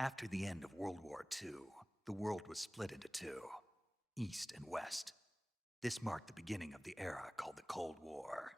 After the end of World War II, the world was split into two, East and West. This marked the beginning of the era called the Cold War.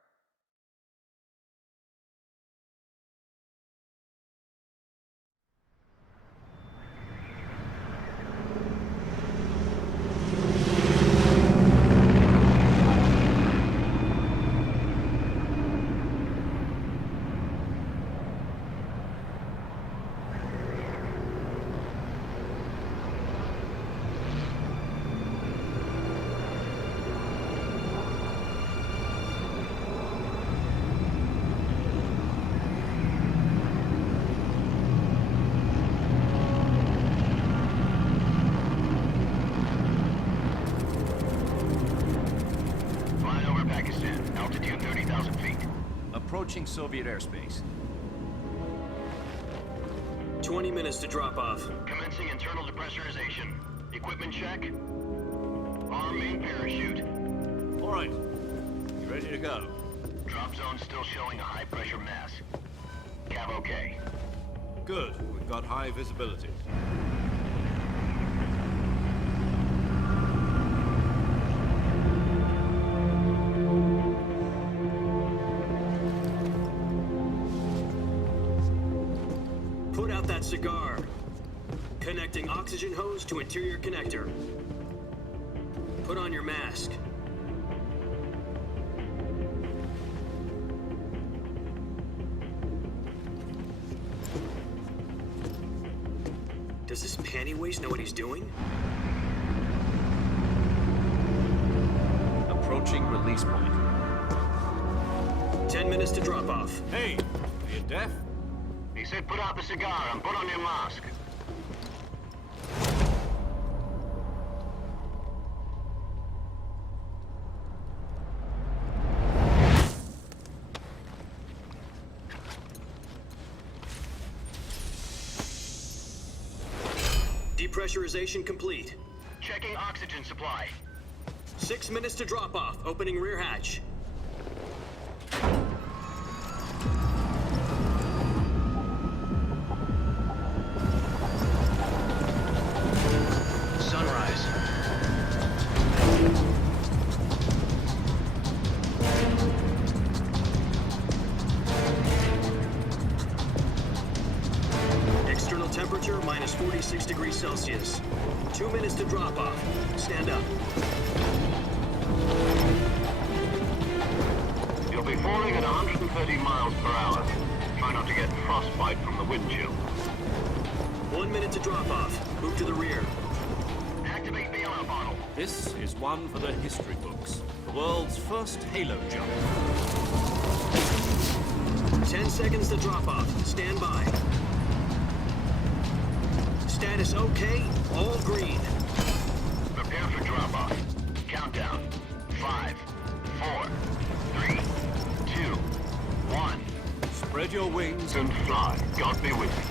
Approaching Soviet airspace. 20 minutes to drop off. Commencing internal depressurization. Equipment check. Arm main parachute. All right. You ready to go? Drop zone still showing a high pressure mass. Cav okay. Good. We've got high visibility. Put out that cigar. Connecting oxygen hose to interior connector. Put on your mask. Does this panty waste know what he's doing? Approaching release point. 10 minutes to drop off. Hey, are you deaf? He said put out the cigar and put on your mask. Depressurization complete. Checking oxygen supply. 6 minutes to drop off. Opening rear hatch. Sunrise. External temperature minus 46 degrees Celsius. 2 minutes to drop off. Stand up. You'll be falling at 130 miles per hour. Try not to get frostbite from the wind chill. 1 minute to drop off. Move to the rear. Activate bailout bottle. This is one for the history books. The world's first halo jump. 10 seconds to drop off. Stand by. Status okay. All green. Prepare for drop off. Countdown. 5, 4, 3, 2, 1. Spread your wings And fly. God be with you.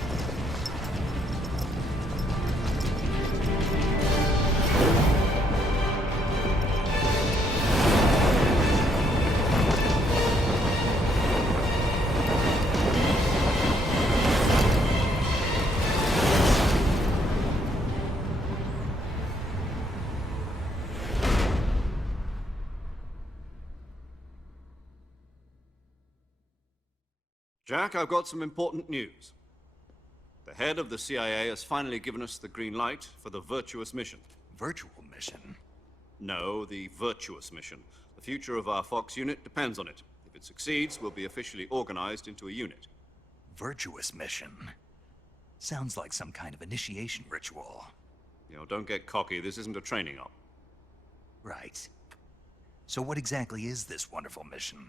Jack, I've got some important news. The head of the CIA has finally given us the green light for the virtuous mission. Virtual mission? No, the virtuous mission. The future of our Fox unit depends on it. If it succeeds, we'll be officially organized into a unit. Virtuous mission? Sounds like some kind of initiation ritual. You know, don't get cocky. This isn't a training op. Right. So what exactly is this wonderful mission?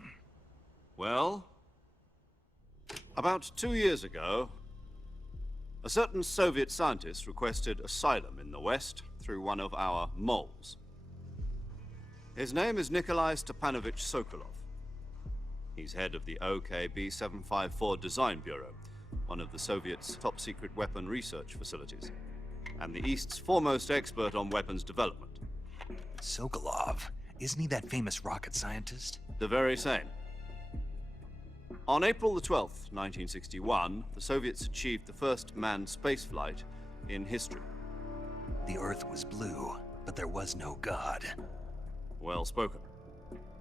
Well, about 2 years ago, a certain Soviet scientist requested asylum in the West through one of our moles. His name is Nikolai Stepanovich Sokolov. He's head of the OKB-754 Design Bureau, one of the Soviets' top-secret weapon research facilities, and the East's foremost expert on weapons development. Sokolov? Isn't he that famous rocket scientist? The very same. On April the 12th, 1961, the Soviets achieved the first manned spaceflight in history. The Earth was blue, but there was no God. Well spoken.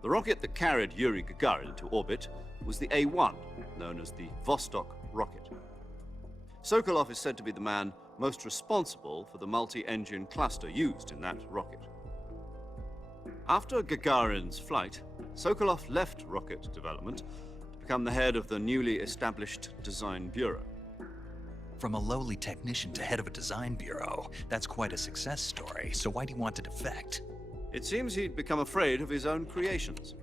The rocket that carried Yuri Gagarin into orbit was the A-1, known as the Vostok rocket. Sokolov is said to be the man most responsible for the multi-engine cluster used in that rocket. After Gagarin's flight, Sokolov left rocket development to become the head of the newly established Design Bureau. From a lowly technician to head of a design bureau, that's quite a success story, so why'd he want to defect? It seems he'd become afraid of his own creations.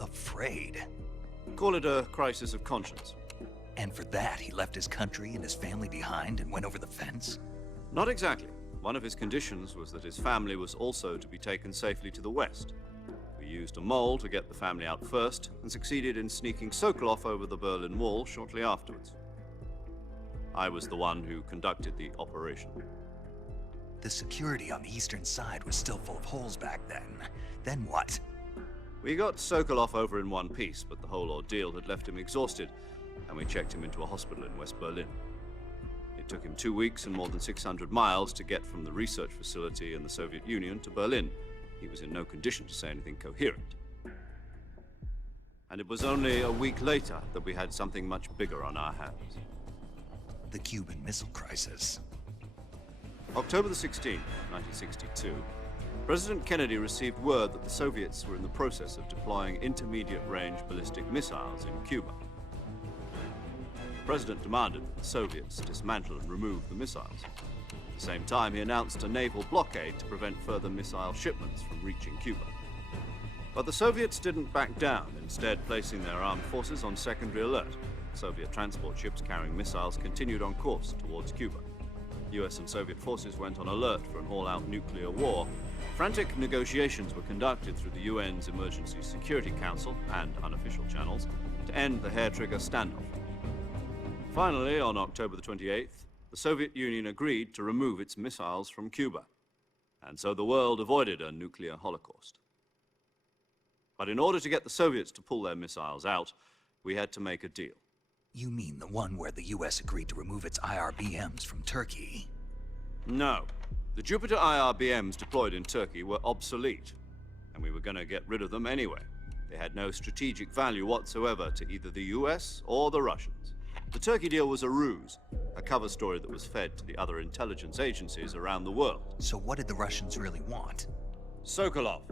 Afraid? Call it a crisis of conscience. And for that, he left his country and his family behind and went over the fence? Not exactly. One of his conditions was that his family was also to be taken safely to the west. We used a mole to get the family out first and succeeded in sneaking Sokolov over the Berlin Wall shortly afterwards. I was the one who conducted the operation. The security on the eastern side was still full of holes back then. Then what? We got Sokolov over in one piece, but the whole ordeal had left him exhausted, and we checked him into a hospital in West Berlin. It took him 2 weeks and more than 600 miles to get from the research facility in the Soviet Union to Berlin. He was in no condition to say anything coherent. And it was only a week later that we had something much bigger on our hands. The Cuban Missile Crisis. October the 16th, 1962, President Kennedy received word that the Soviets were in the process of deploying intermediate-range ballistic missiles in Cuba. The President demanded that the Soviets dismantle and remove the missiles. At the same time, he announced a naval blockade to prevent further missile shipments from reaching Cuba. But the Soviets didn't back down, instead placing their armed forces on secondary alert. Soviet transport ships carrying missiles continued on course towards Cuba. US and Soviet forces went on alert for an all-out nuclear war. Frantic negotiations were conducted through the UN's Emergency Security Council and unofficial channels to end the hair-trigger standoff. Finally, on October the 28th, the Soviet Union agreed to remove its missiles from Cuba, and so the world avoided a nuclear holocaust. But in order to get the Soviets to pull their missiles out, we had to make a deal. You mean the one where the US agreed to remove its IRBMs from Turkey? No. The Jupiter IRBMs deployed in Turkey were obsolete, and we were going to get rid of them anyway. They had no strategic value whatsoever to either the US or the Russians. The Turkey deal was a ruse, a cover story that was fed to the other intelligence agencies around the world. So what did the Russians really want? Sokolov.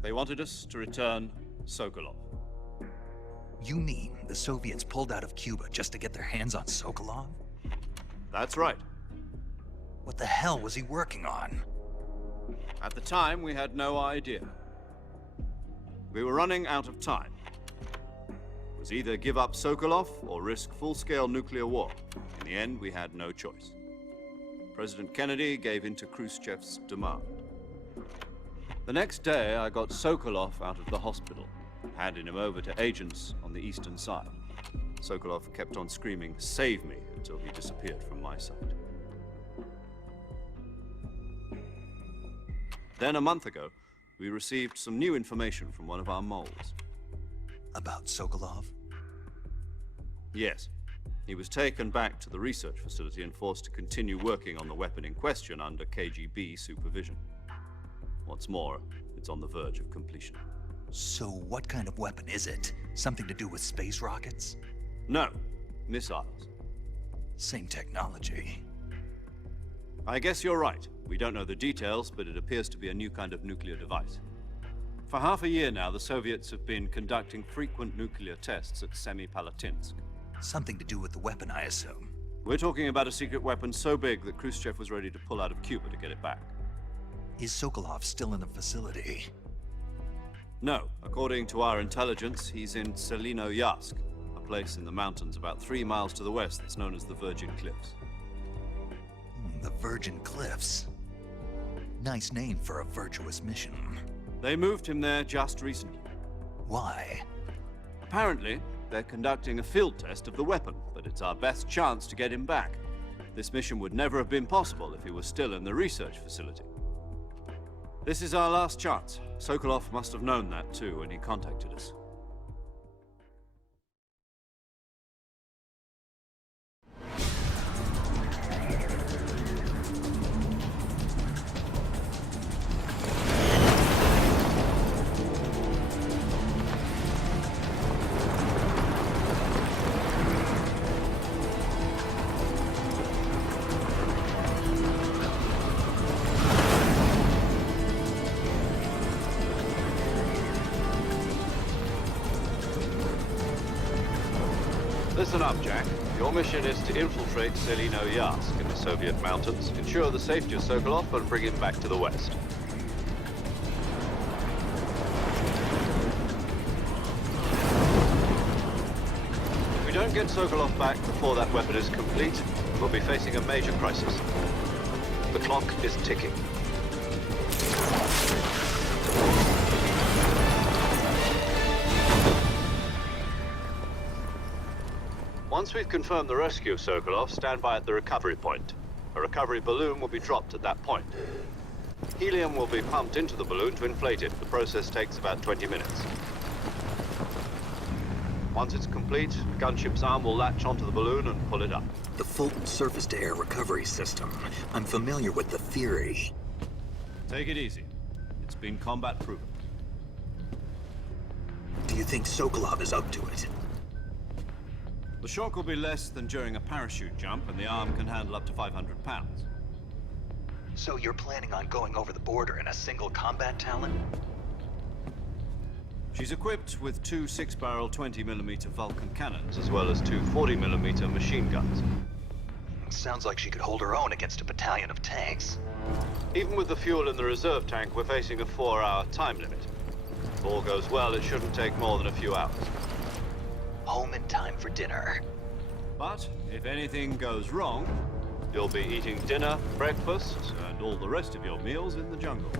They wanted us to return Sokolov. You mean the Soviets pulled out of Cuba just to get their hands on Sokolov? That's right. What the hell was he working on? At the time, we had no idea. We were running out of time. It was either give up Sokolov or risk full-scale nuclear war. In the end, we had no choice. President Kennedy gave in to Khrushchev's demand. The next day, I got Sokolov out of the hospital, handing him over to agents on the eastern side. Sokolov kept on screaming, "Save me," until he disappeared from my sight. Then a month ago, we received some new information from one of our moles. About Sokolov? Yes. He was taken back to the research facility and forced to continue working on the weapon in question under KGB supervision. What's more, it's on the verge of completion. So what kind of weapon is it? Something to do with space rockets? No, missiles. Same technology. I guess you're right. We don't know the details, but it appears to be a new kind of nuclear device. For half a year now, the Soviets have been conducting frequent nuclear tests at Semipalatinsk. Something to do with the weapon, I assume. We're talking about a secret weapon so big that Khrushchev was ready to pull out of Cuba to get it back. Is Sokolov still in the facility? No. According to our intelligence, he's in Selinoyarsk, a place in the mountains about 3 miles to the west that's known as the Virgin Cliffs. The Virgin Cliffs. Nice name for a virtuous mission. They moved him there just recently. Why? Apparently, they're conducting a field test of the weapon, but it's our best chance to get him back. This mission would never have been possible if he was still in the research facility. This is our last chance. Sokolov must have known that too when he contacted us. Listen up, Jack. Your mission is to infiltrate Selino Yask in the Soviet mountains, ensure the safety of Sokolov, and bring him back to the West. If we don't get Sokolov back before that weapon is complete, we'll be facing a major crisis. The clock is ticking. Once we've confirmed the rescue of Sokolov, stand by at the recovery point. A recovery balloon will be dropped at that point. Helium will be pumped into the balloon to inflate it. The process takes about 20 minutes. Once it's complete, the gunship's arm will latch onto the balloon and pull it up. The Fulton surface-to-air recovery system. I'm familiar with the theory. Take it easy. It's been combat-proven. Do you think Sokolov is up to it? The shock will be less than during a parachute jump, and the arm can handle up to 500 pounds. So you're planning on going over the border in a single combat Talon? She's equipped with two 6-barrel 20mm Vulcan cannons, as well as two 40mm machine guns. Sounds like she could hold her own against a battalion of tanks. Even with the fuel in the reserve tank, we're facing a 4-hour time limit. If all goes well, it shouldn't take more than a few hours. Home in time for dinner. But if anything goes wrong, you'll be eating dinner, breakfast, and all the rest of your meals in the jungle.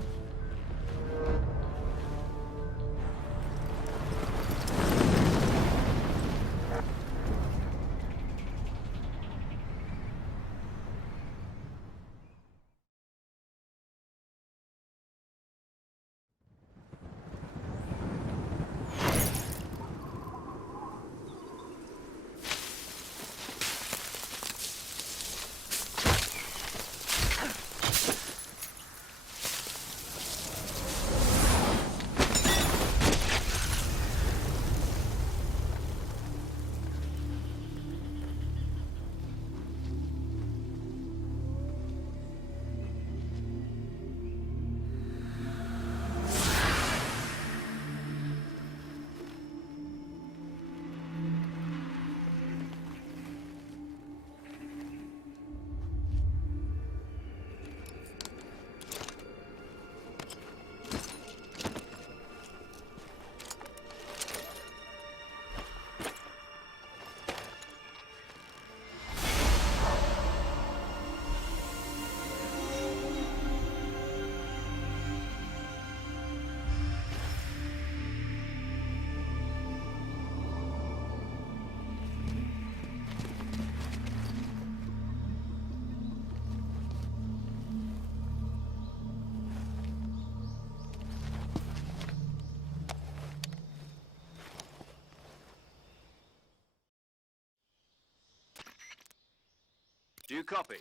Do you copy?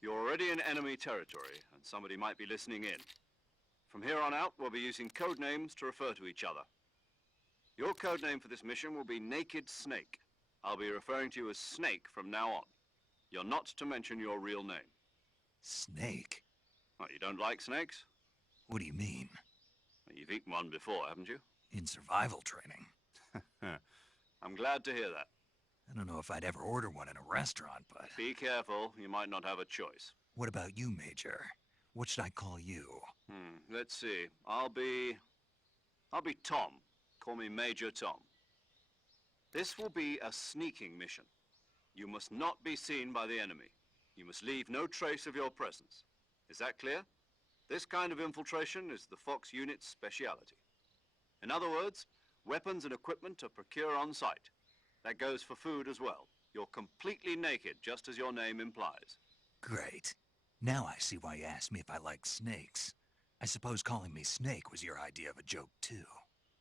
You're already in enemy territory, and somebody might be listening in. From here on out, we'll be using code names to refer to each other. Your code name for this mission will be Naked Snake. I'll be referring to you as Snake from now on. You're not to mention your real name. Snake? What, you don't like snakes? What do you mean? Well, you've eaten one before, haven't you? In survival training. I'm glad to hear that. I don't know if I'd ever order one in a restaurant, but... Be careful, you might not have a choice. What about you, Major? What should I call you? Let's see. I'll be Tom. Call me Major Tom. This will be a sneaking mission. You must not be seen by the enemy. You must leave no trace of your presence. Is that clear? This kind of infiltration is the Fox unit's speciality. In other words, weapons and equipment are procured on site. That goes for food as well. You're completely naked, just as your name implies. Great. Now I see why you asked me if I like snakes. I suppose calling me Snake was your idea of a joke, too.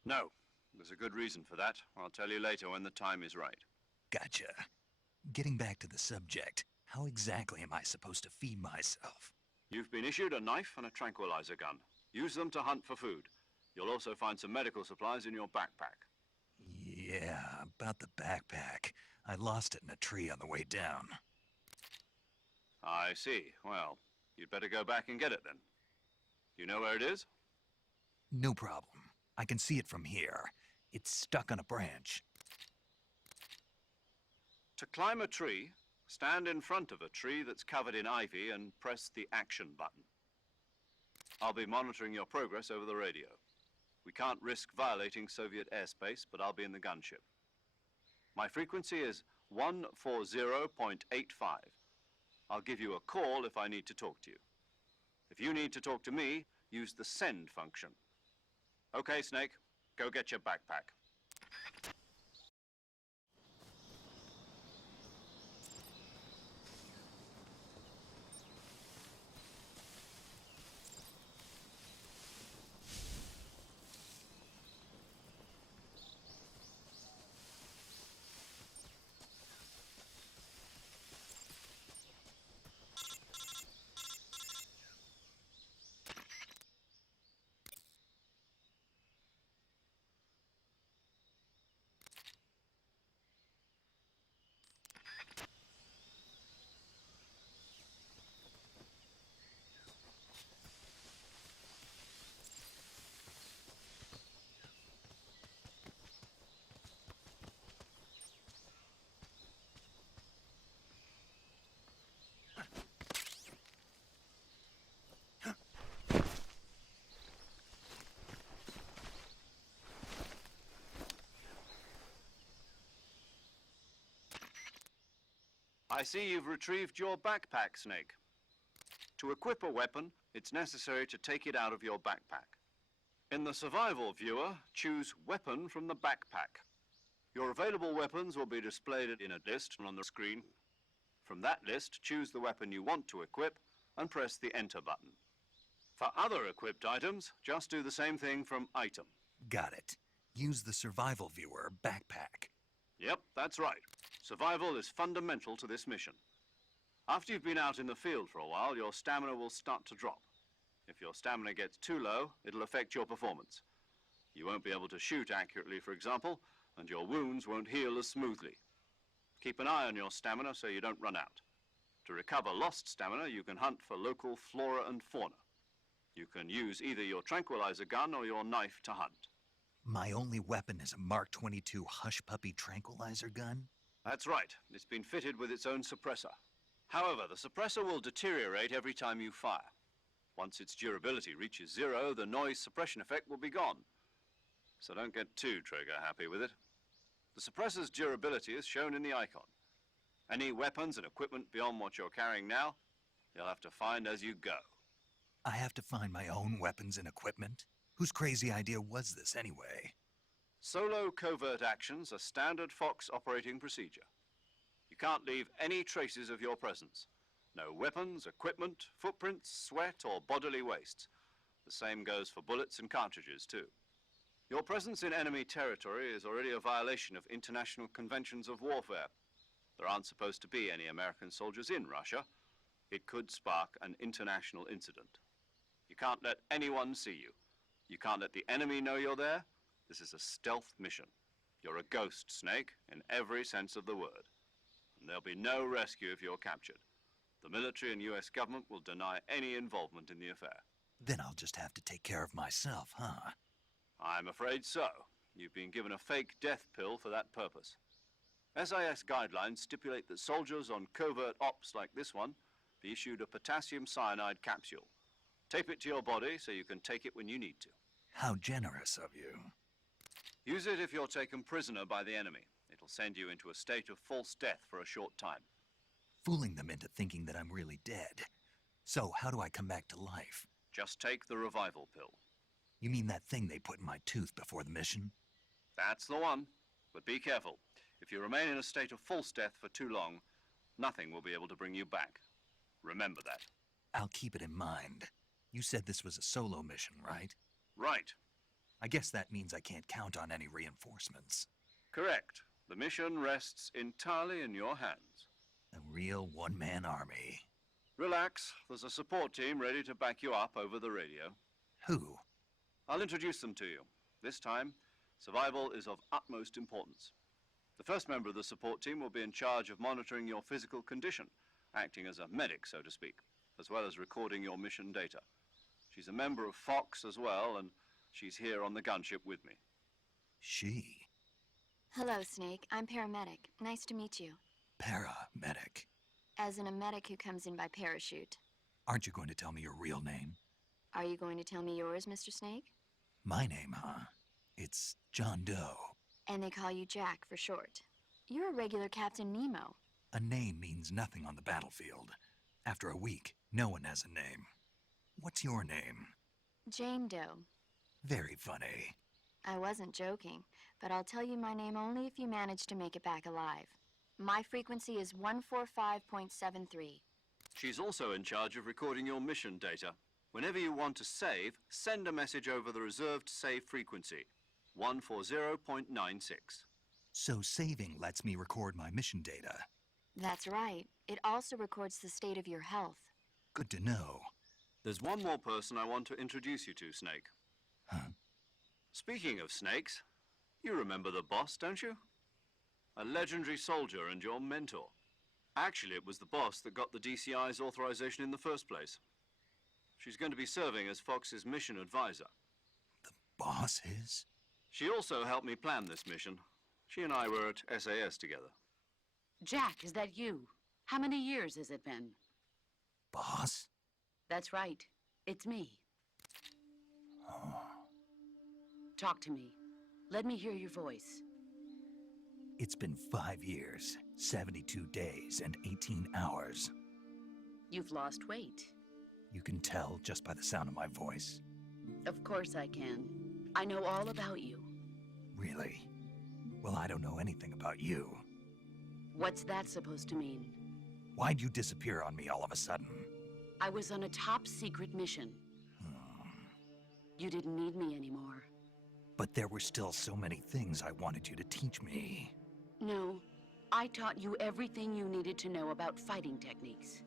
No. There's a good reason for that. I'll tell you later when the time is right. Gotcha. Getting back to the subject, how exactly am I supposed to feed myself? You've been issued a knife and a tranquilizer gun. Use them to hunt for food. You'll also find some medical supplies in your backpack. Yeah, about the backpack. I lost it in a tree on the way down. I see. Well, you'd better go back and get it then. You know where it is? No problem. I can see it from here. It's stuck on a branch. To climb a tree, stand in front of a tree that's covered in ivy and press the action button. I'll be monitoring your progress over the radio. We can't risk violating Soviet airspace, but I'll be in the gunship. My frequency is 140.85. I'll give you a call if I need to talk to you. If you need to talk to me, use the send function. Okay, Snake, go get your backpack. I see you've retrieved your backpack, Snake. To equip a weapon, it's necessary to take it out of your backpack. In the survival viewer, choose Weapon from the backpack. Your available weapons will be displayed in a list on the screen. From that list, choose the weapon you want to equip and press the Enter button. For other equipped items, just do the same thing from Item. Got it. Use the survival viewer backpack. Yep, that's right. Survival is fundamental to this mission. After you've been out in the field for a while, your stamina will start to drop. If your stamina gets too low, it'll affect your performance. You won't be able to shoot accurately, for example, and your wounds won't heal as smoothly. Keep an eye on your stamina so you don't run out. To recover lost stamina, you can hunt for local flora and fauna. You can use either your tranquilizer gun or your knife to hunt. My only weapon is a Mark 22 Hush Puppy tranquilizer gun? That's right. It's been fitted with its own suppressor. However, the suppressor will deteriorate every time you fire. Once its durability reaches 0, the noise suppression effect will be gone. So don't get too trigger happy with it. The suppressor's durability is shown in the icon. Any weapons and equipment beyond what you're carrying now, you'll have to find as you go. I have to find my own weapons and equipment? Whose crazy idea was this anyway? Solo covert actions are standard Fox operating procedure. You can't leave any traces of your presence. No weapons, equipment, footprints, sweat, or bodily waste. The same goes for bullets and cartridges, too. Your presence in enemy territory is already a violation of international conventions of warfare. There aren't supposed to be any American soldiers in Russia. It could spark an international incident. You can't let anyone see you. You can't let the enemy know you're there. This is a stealth mission. You're a ghost, Snake, in every sense of the word. And there'll be no rescue if you're captured. The military and US government will deny any involvement in the affair. Then I'll just have to take care of myself, huh? I'm afraid so. You've been given a fake death pill for that purpose. SIS guidelines stipulate that soldiers on covert ops like this one be issued a potassium cyanide capsule. Tape it to your body so you can take it when you need to. How generous of you. Use it if you're taken prisoner by the enemy. It'll send you into a state of false death for a short time. Fooling them into thinking that I'm really dead. So how do I come back to life? Just take the revival pill. You mean that thing they put in my tooth before the mission? That's the one. But be careful. If you remain in a state of false death for too long, nothing will be able to bring you back. Remember that. I'll keep it in mind. You said this was a solo mission, right? Right. I guess that means I can't count on any reinforcements. Correct. The mission rests entirely in your hands. A real one-man army. Relax. There's a support team ready to back you up over the radio. Who? I'll introduce them to you. This time, survival is of utmost importance. The first member of the support team will be in charge of monitoring your physical condition, acting as a medic, so to speak, as well as recording your mission data. She's a member of Fox as well, and she's here on the gunship with me. She? Hello, Snake. I'm paramedic. Nice to meet you. paramedic. As in a medic who comes in by parachute. Aren't you going to tell me your real name? Are you going to tell me yours, Mr. Snake? My name, huh? It's John Doe. And they call you Jack for short. You're a regular Captain Nemo. A name means nothing on the battlefield. After a week, no one has a name. What's your name? Jane Doe. Very funny. I wasn't joking, but I'll tell you my name only if you manage to make it back alive. My frequency is 145.73. She's also in charge of recording your mission data. Whenever you want to save, send a message over the reserved save frequency, 140.96. So saving lets me record my mission data. That's right. It also records the state of your health. Good to know. There's one more person I want to introduce you to, Snake. Huh? Speaking of snakes, you remember the boss, don't you? A legendary soldier and your mentor. Actually, it was the boss that got the DCI's authorization in the first place. She's going to be serving as Fox's mission advisor. The boss is? She also helped me plan this mission. She and I were at SAS together. Jack, is that you? How many years has it been? Boss? That's right. It's me. Oh. Talk to me. Let me hear your voice. It's been 5 years, 72 days, and 18 hours. You've lost weight. You can tell just by the sound of my voice. Of course I can. I know all about you. Really? Well, I don't know anything about you. What's that supposed to mean? Why'd you disappear on me all of a sudden? I was on a top-secret mission. You didn't need me anymore. But there were still so many things I wanted you to teach me. No, I taught you everything you needed to know about fighting techniques.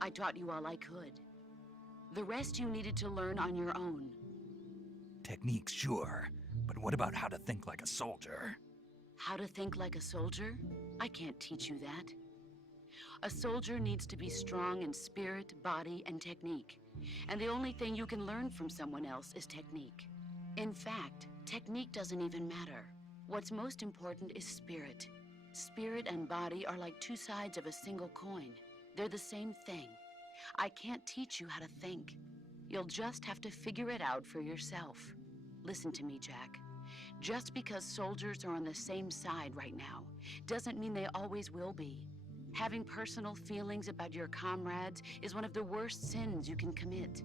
I taught you all I could. The rest you needed to learn on your own. Techniques, sure. But what about how to think like a soldier? How to think like a soldier? I can't teach you that. A soldier needs to be strong in spirit, body, and technique. And the only thing you can learn from someone else is technique. In fact, technique doesn't even matter. What's most important is spirit. Spirit and body are like two sides of a single coin. They're the same thing. I can't teach you how to think. You'll just have to figure it out for yourself. Listen to me, Jack. Just because soldiers are on the same side right now doesn't mean they always will be. Having personal feelings about your comrades is one of the worst sins you can commit.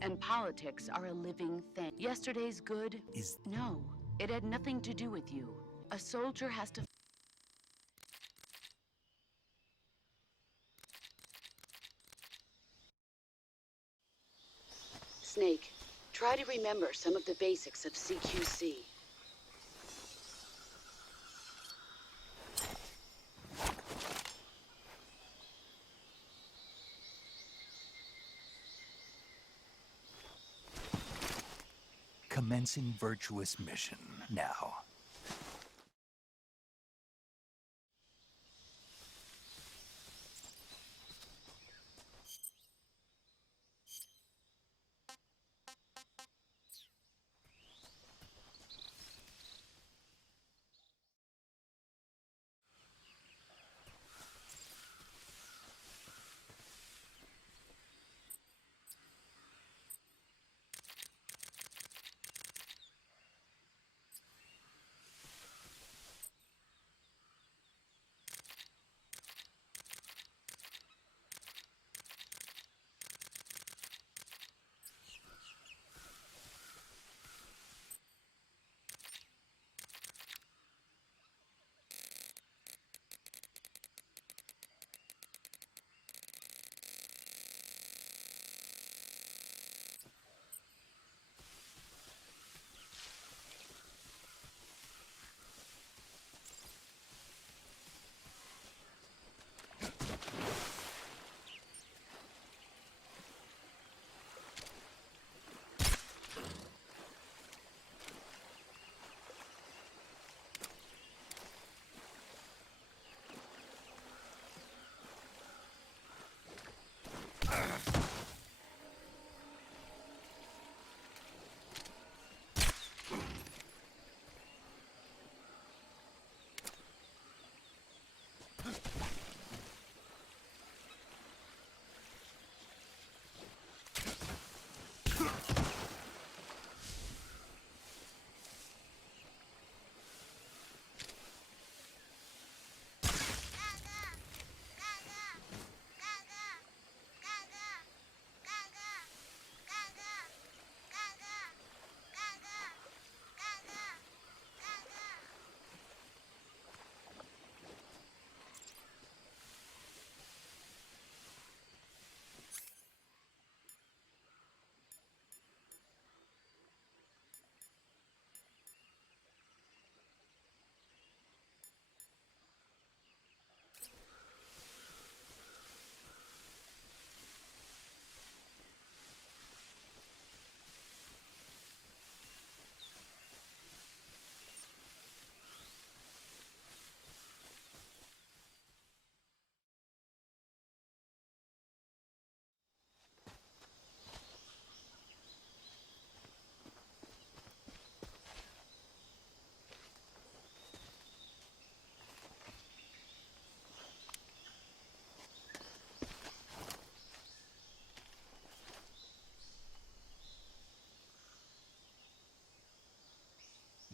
And politics are a living thing. Yesterday's good? No, it had nothing to do with you. A soldier has to... Snake, try to remember some of the basics of CQC. Commencing virtuous mission now.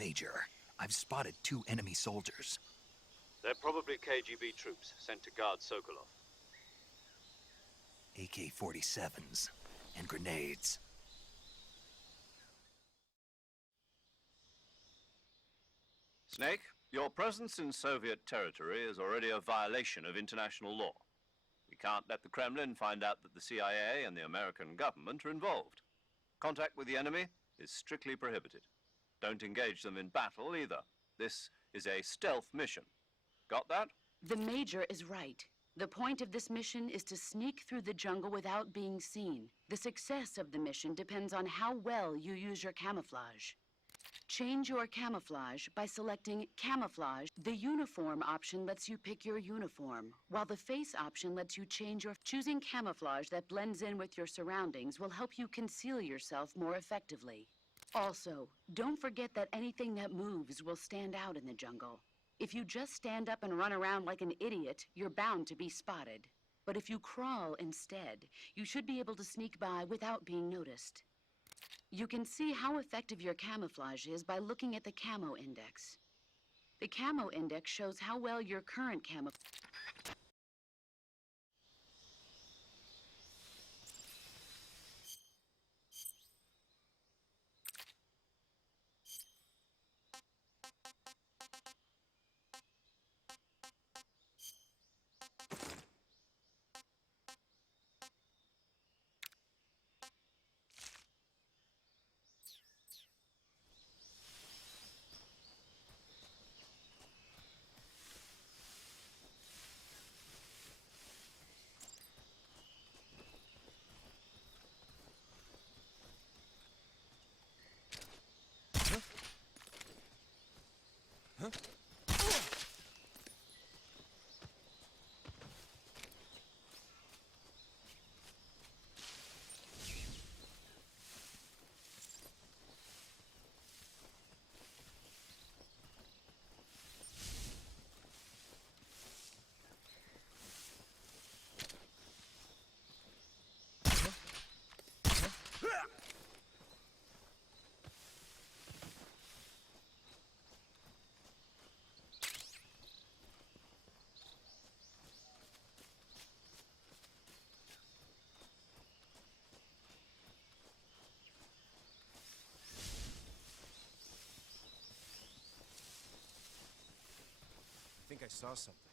Major. I've spotted 2 enemy soldiers. They're probably KGB troops sent to guard Sokolov. AK-47s and grenades. Snake, your presence in Soviet territory is already a violation of international law. We can't let the Kremlin find out that the CIA and the American government are involved. Contact with the enemy is strictly prohibited. Don't engage them in battle either. This is a stealth mission. Got that? The Major is right. The point of this mission is to sneak through the jungle without being seen. The success of the mission depends on how well you use your camouflage. Change your camouflage by selecting Camouflage. The uniform option lets you pick your uniform, while the face option lets you change your... Choosing camouflage that blends in with your surroundings will help you conceal yourself more effectively. Also, don't forget that anything that moves will stand out in the jungle. If you just stand up and run around like an idiot, you're bound to be spotted. But if you crawl instead, you should be able to sneak by without being noticed. You can see how effective your camouflage is by looking at the camo index. The camo index shows how well your current camo... I think I saw something.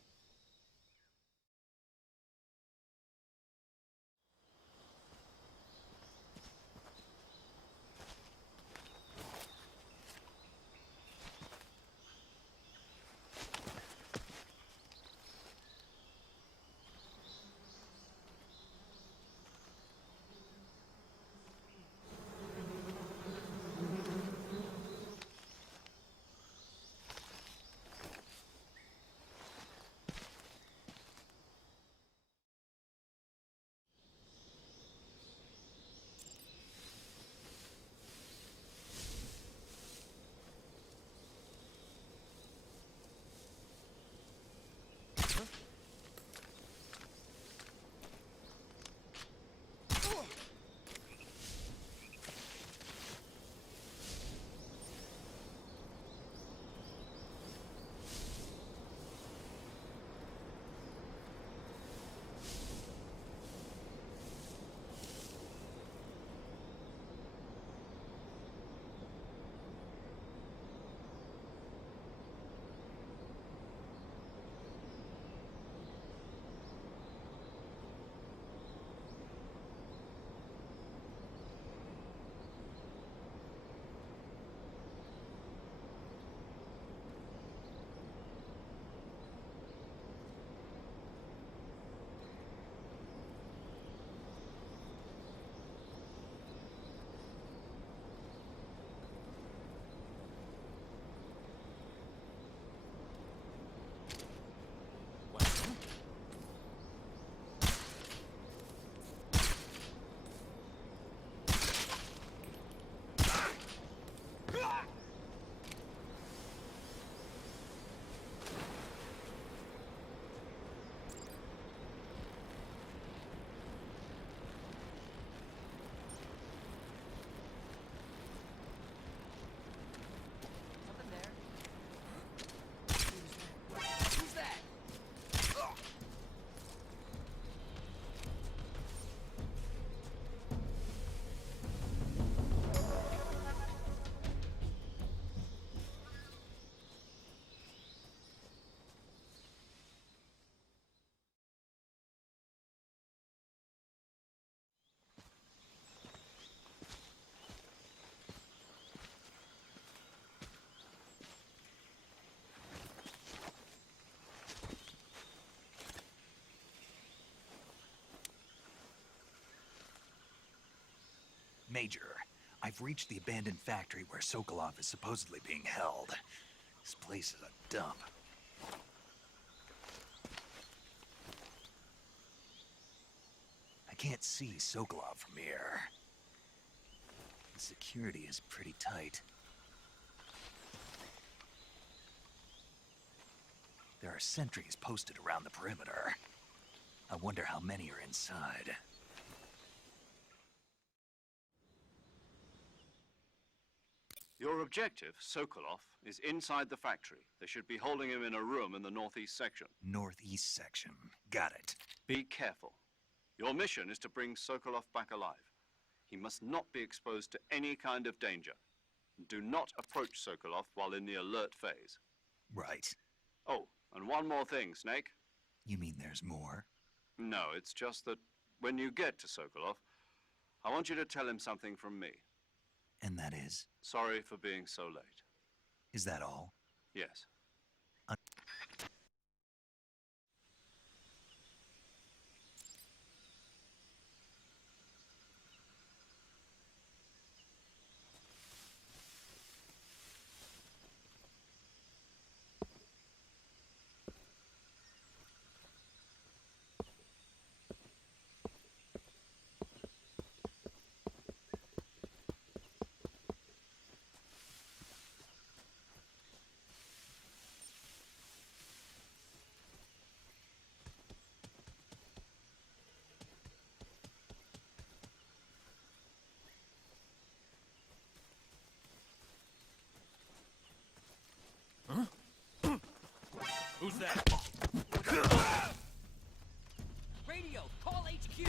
Major, I've reached the abandoned factory where Sokolov is supposedly being held. This place is a dump. I can't see Sokolov from here. The security is pretty tight. There are sentries posted around the perimeter. I wonder how many are inside. Your objective, Sokolov, is inside the factory. They should be holding him in a room in the northeast section. Northeast section. Got it. Be careful. Your mission is to bring Sokolov back alive. He must not be exposed to any kind of danger. Do not approach Sokolov while in the alert phase. Right. Oh, and one more thing, Snake. You mean there's more? No, it's just that when you get to Sokolov, I want you to tell him something from me. And that is? Sorry for being so late. Is that all? Yes. Who's that? Radio, call HQ!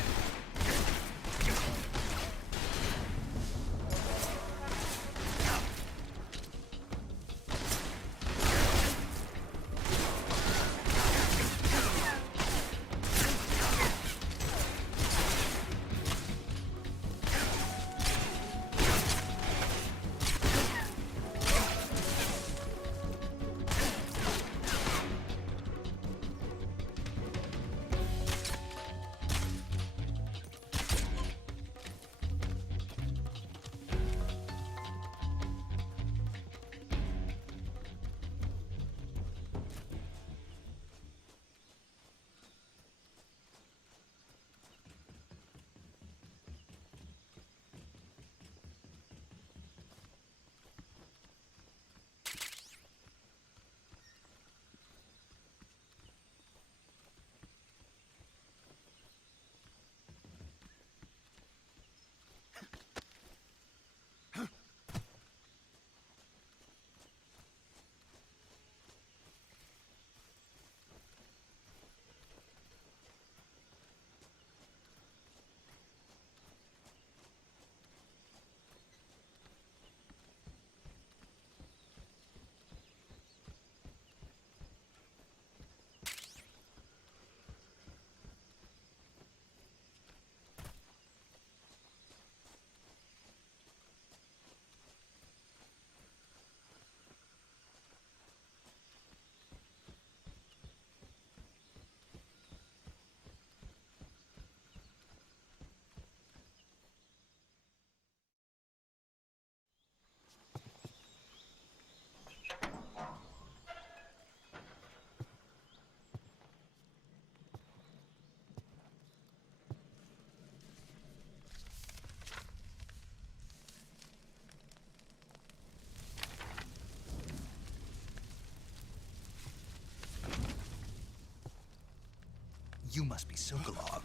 You must be Sokolov.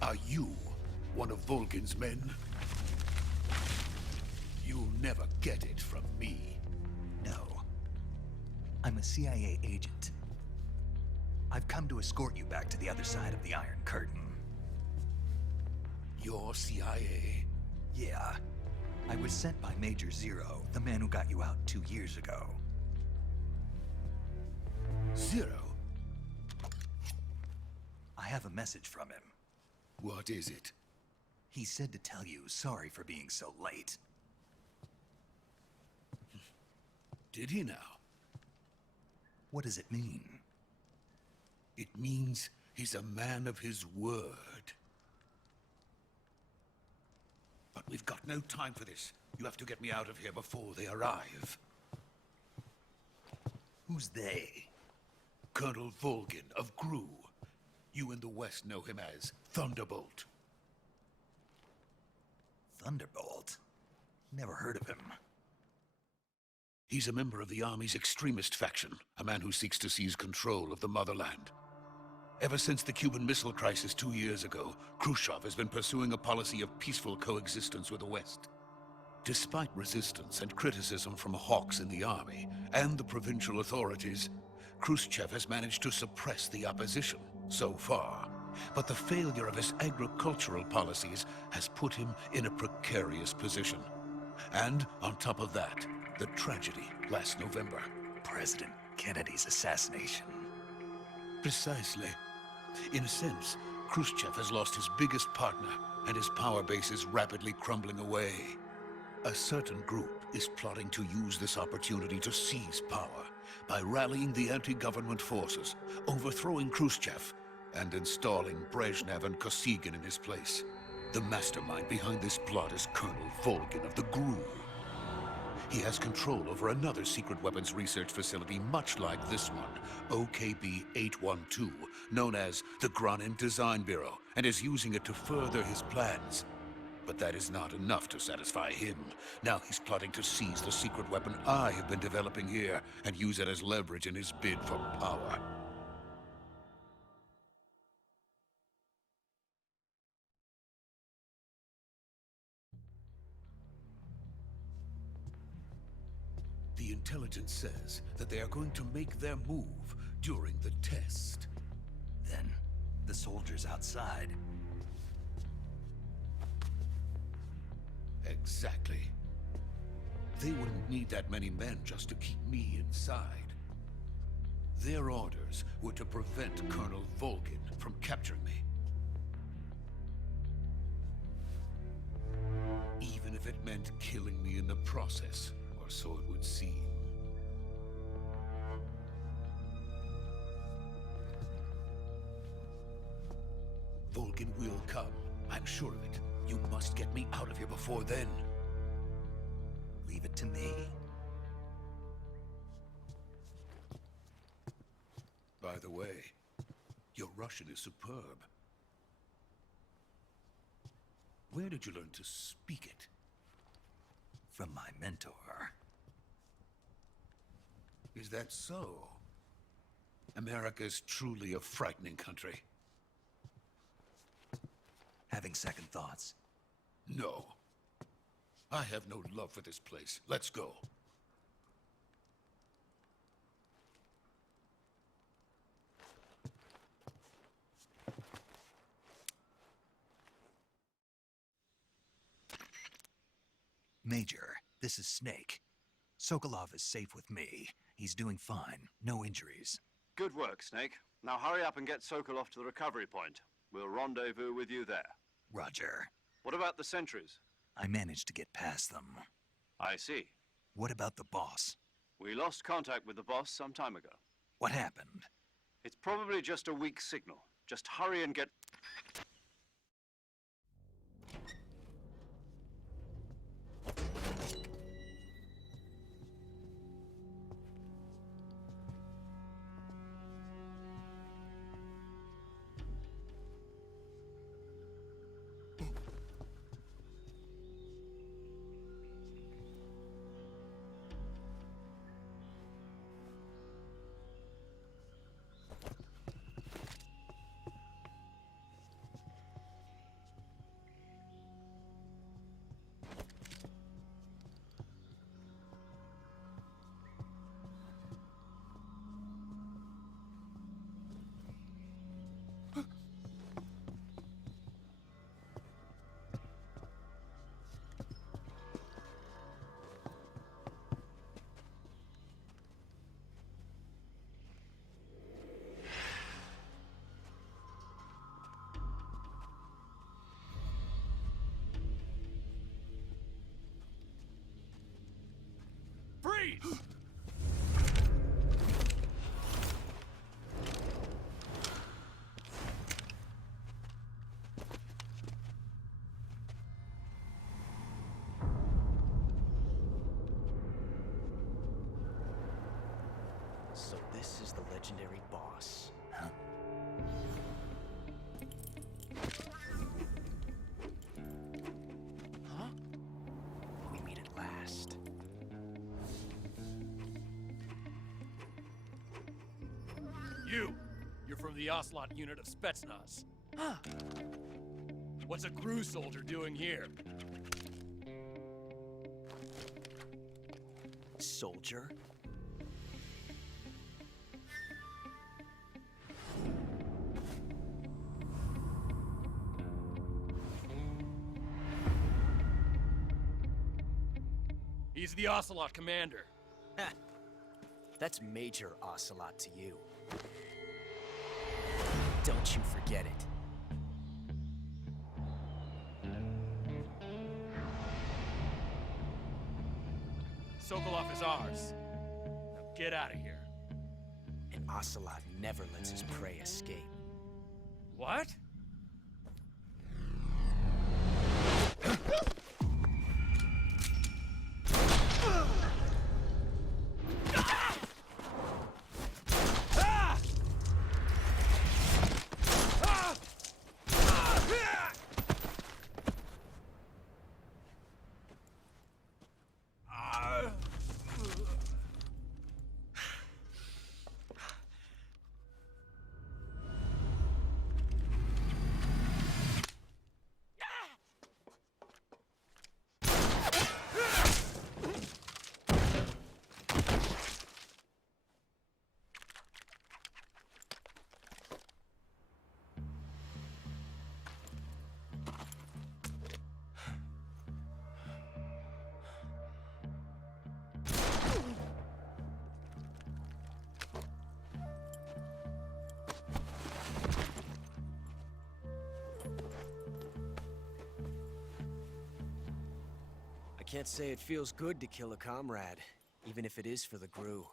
Are you one of Volgin's men? You'll never get it from me. No. I'm a CIA agent. I've come to escort you back to the other side of the Iron Curtain. You're CIA? Yeah. I was sent by Major Zero, the man who got you out 2 years ago. Zero? I have a message from him. What is it? He said to tell you sorry for being so late. Did he now? What does it mean? It means he's a man of his word. We've got no time for this. You have to get me out of here before they arrive. Who's they? Colonel Volgin of Gru. You in the West know him as Thunderbolt. Thunderbolt? Never heard of him. He's a member of the Army's extremist faction, a man who seeks to seize control of the motherland. Ever since the Cuban Missile Crisis 2 years ago, Khrushchev has been pursuing a policy of peaceful coexistence with the West. Despite resistance and criticism from hawks in the army and the provincial authorities, Khrushchev has managed to suppress the opposition so far. But the failure of his agricultural policies has put him in a precarious position. And on top of that, the tragedy last November. President Kennedy's assassination. Precisely. In a sense, Khrushchev has lost his biggest partner, and his power base is rapidly crumbling away. A certain group is plotting to use this opportunity to seize power by rallying the anti-government forces, overthrowing Khrushchev, and installing Brezhnev and Kosygin in his place. The mastermind behind this plot is Colonel Volgin of the GRU. He has control over another secret weapons research facility much like this one, OKB-812, known as the Granin Design Bureau, and is using it to further his plans. But that is not enough to satisfy him. Now he's plotting to seize the secret weapon I have been developing here and use it as leverage in his bid for power. The intelligence says that they are going to make their move during the test. Then, the soldiers outside. Exactly. They wouldn't need that many men just to keep me inside. Their orders were to prevent Colonel Volgin from capturing me. Even if it meant killing me in the process, or so it would seem. Volgin will come. I'm sure of it. You must get me out of here before then. Leave it to me. By the way, your Russian is superb. Where did you learn to speak it? From my mentor. Is that so? America's truly a frightening country. Having second thoughts. No. I have no love for this place. Let's go. Major, this is Snake. Sokolov is safe with me. He's doing fine. No injuries. Good work, Snake. Now hurry up and get Sokolov to the recovery point. We'll rendezvous with you there. Roger. What about the sentries? I managed to get past them. I see. What about the boss? We lost contact with the boss some time ago. What happened? It's probably just a weak signal. Just hurry and get... Freeze! So this is the legendary boss. Huh? Huh? We meet at last. You're from the Ocelot unit of Spetsnaz. What's a crew soldier doing here? Soldier? He's the Ocelot commander. That's Major Ocelot to you. Don't you forget it. Sokolov is ours. Now get out of here. And Ocelot never lets his prey escape. What? I can't say it feels good to kill a comrade, even if it is for the Gru.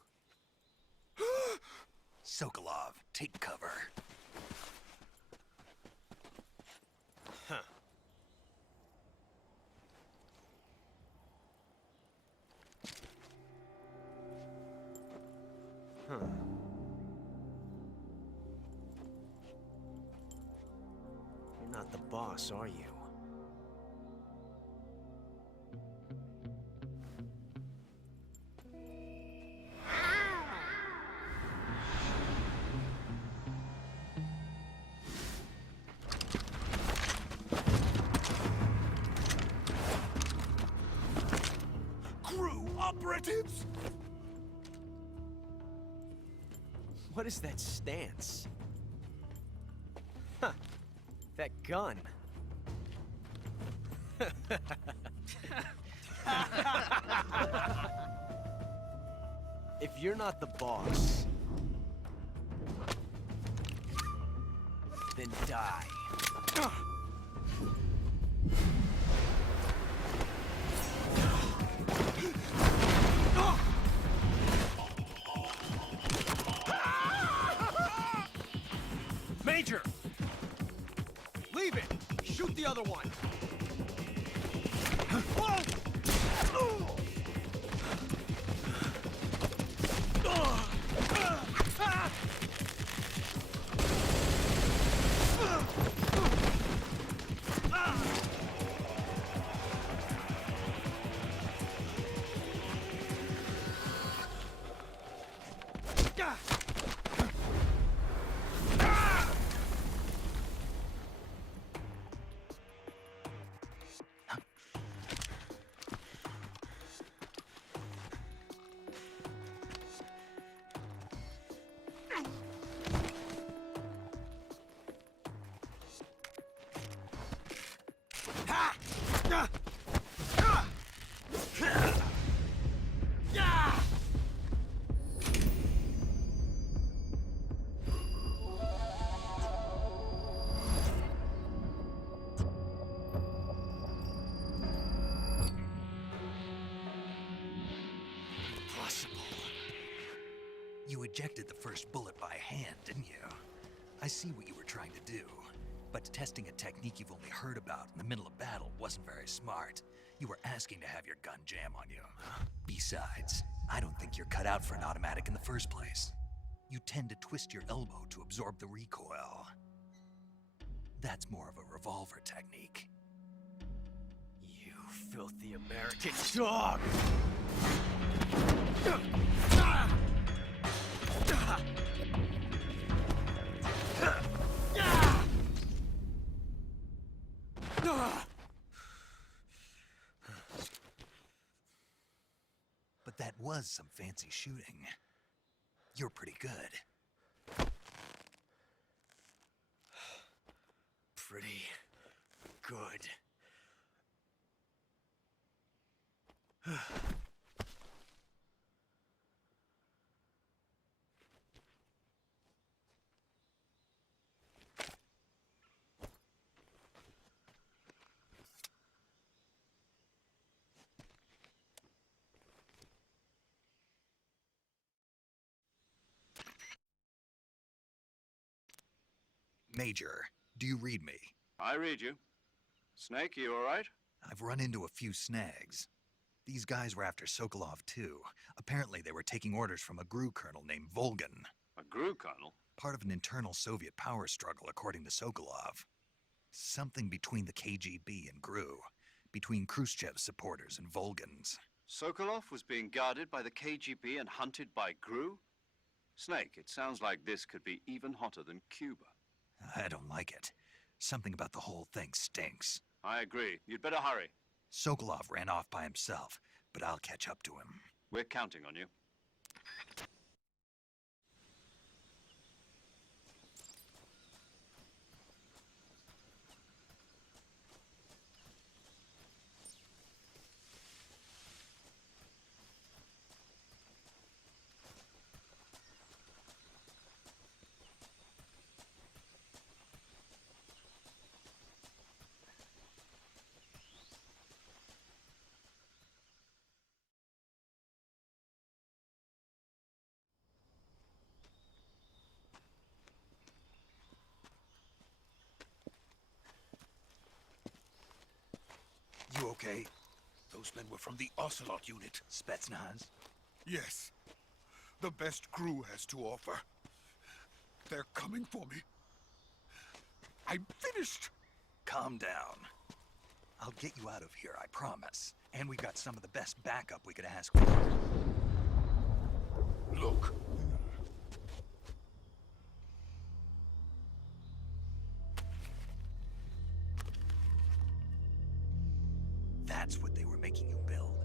Sokolov, take cover. Huh. Huh. You're not the boss, are you? Operatives? What is that stance? Huh. That gun. If you're not the boss, then die. Major! Leave it! Shoot the other one! You ejected the first bullet by hand, didn't you? I see what you were trying to do. But testing a technique you've only heard about in the middle of battle wasn't very smart. You were asking to have your gun jam on you. Besides, I don't think you're cut out for an automatic in the first place. you tend to twist your elbow to absorb the recoil. That's more of a revolver technique. You filthy American dog! But that was some fancy shooting. You're pretty good. Pretty good. Major, do you read me? I read you. Snake, you all right? I've run into a few snags. These guys were after Sokolov too. Apparently they were taking orders from a GRU colonel named Volgan. A GRU colonel? Part of an internal Soviet power struggle, according to Sokolov. Something between the KGB and GRU. Between Khrushchev's supporters and Volgan's. Sokolov was being guarded by the KGB and hunted by GRU? Snake, it sounds like this could be even hotter than Cuba. I don't like it. Something about the whole thing stinks. I agree. You'd better hurry. Sokolov ran off by himself, but I'll catch up to him. We're counting on you. You okay? Those men were from the Ocelot unit. Spetsnaz? Yes. The best GRU has to offer. They're coming for me. I'm finished. Calm down. I'll get you out of here, I promise. And we got some of the best backup we could ask for. Look. That's what they were making you build?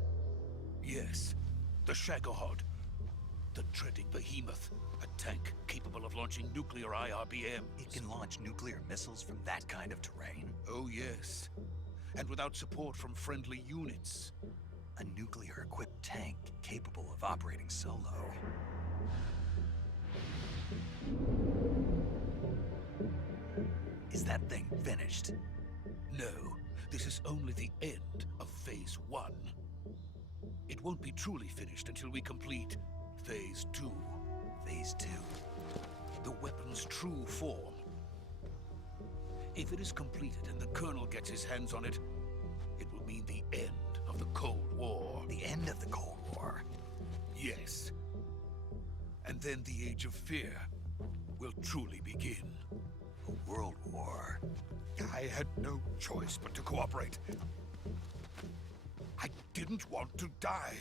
Yes. The Shagohod. The dreaded behemoth. A tank capable of launching nuclear IRBMs. It can launch nuclear missiles from that kind of terrain? Oh, yes. And without support from friendly units. A nuclear-equipped tank capable of operating solo. Is that thing finished? No. This is only the end of Phase 1. It won't be truly finished until we complete Phase 2. Phase 2? The weapon's true form. If it is completed and the Colonel gets his hands on it, it will mean the end of the Cold War. The end of the Cold War? Yes. And then the Age of Fear will truly begin. A world war? I had no choice but to cooperate. I didn't want to die.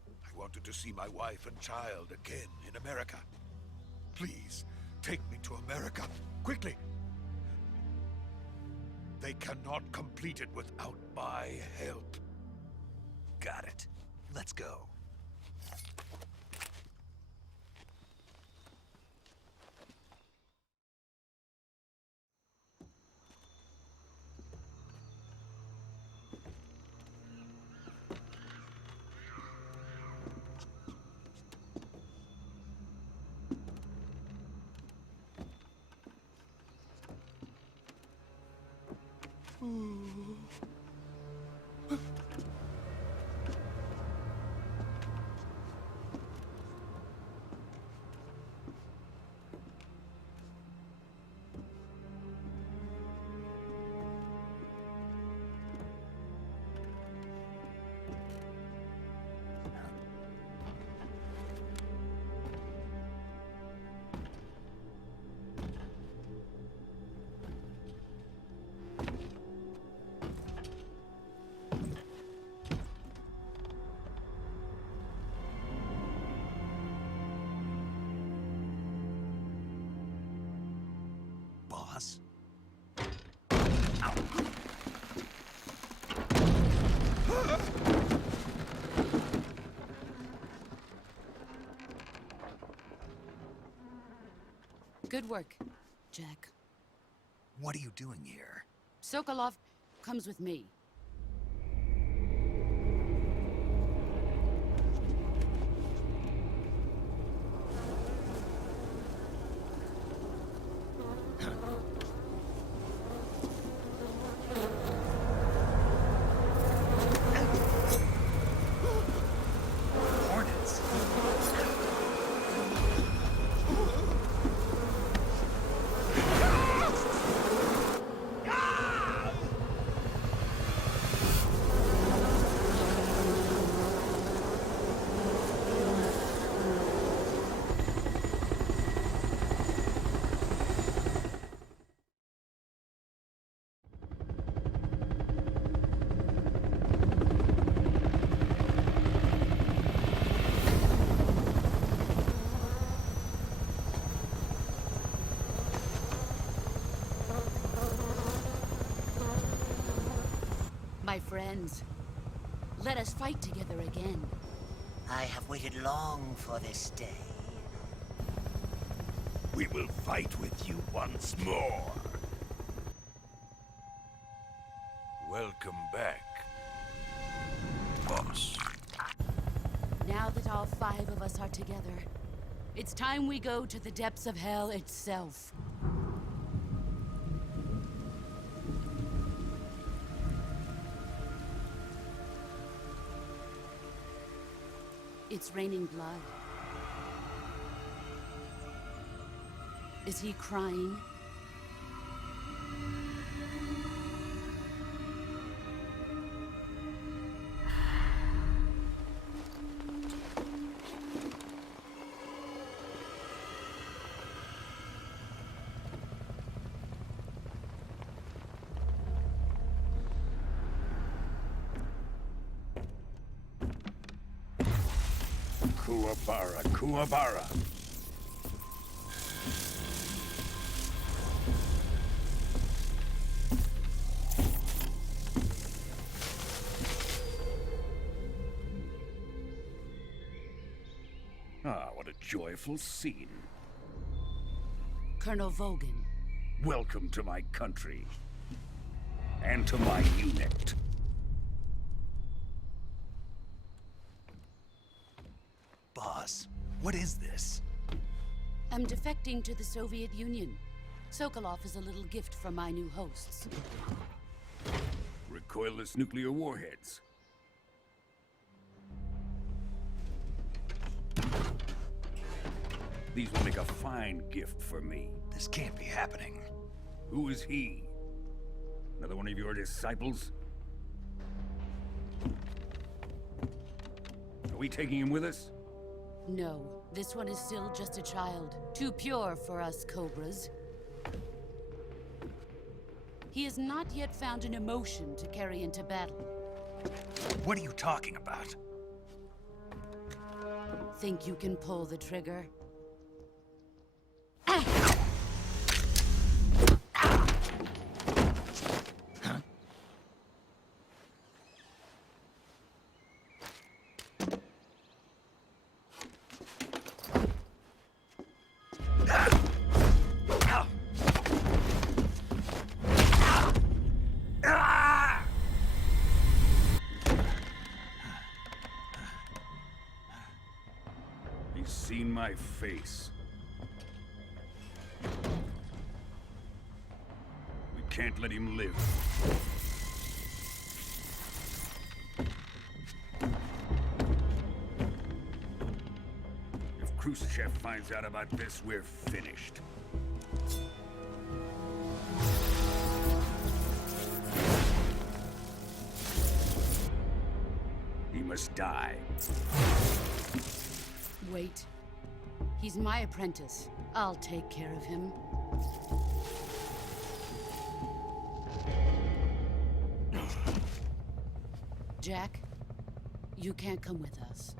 I wanted to see my wife and child again in America. Please, take me to America, quickly. They cannot complete it without my help. Got it. Let's go. Good work, Jack. What are you doing here? Sokolov comes with me. Hornets? My friends, let us fight together again. I have waited long for this day. We will fight with you once more. Welcome back, boss. Now that all 5 of us are together, it's time we go to the depths of hell itself. It's raining blood. Is he crying? Kuwabara, Kuwabara. Ah, what a joyful scene. Colonel Vogan. Welcome to my country. And to my unit. Boss, what is this? I'm defecting to the Soviet Union. Sokolov is a little gift from my new hosts. Recoilless nuclear warheads. These will make a fine gift for me. This can't be happening. Who is he? Another one of your disciples? Are we taking him with us? No, this one is still just a child. Too pure for us Cobras. He has not yet found an emotion to carry into battle. What are you talking about? Think you can pull the trigger? He's seen my face. We can't let him live. If Khrushchev finds out about this, we're finished. He must die. Wait. He's my apprentice. I'll take care of him. Jack, you can't come with us.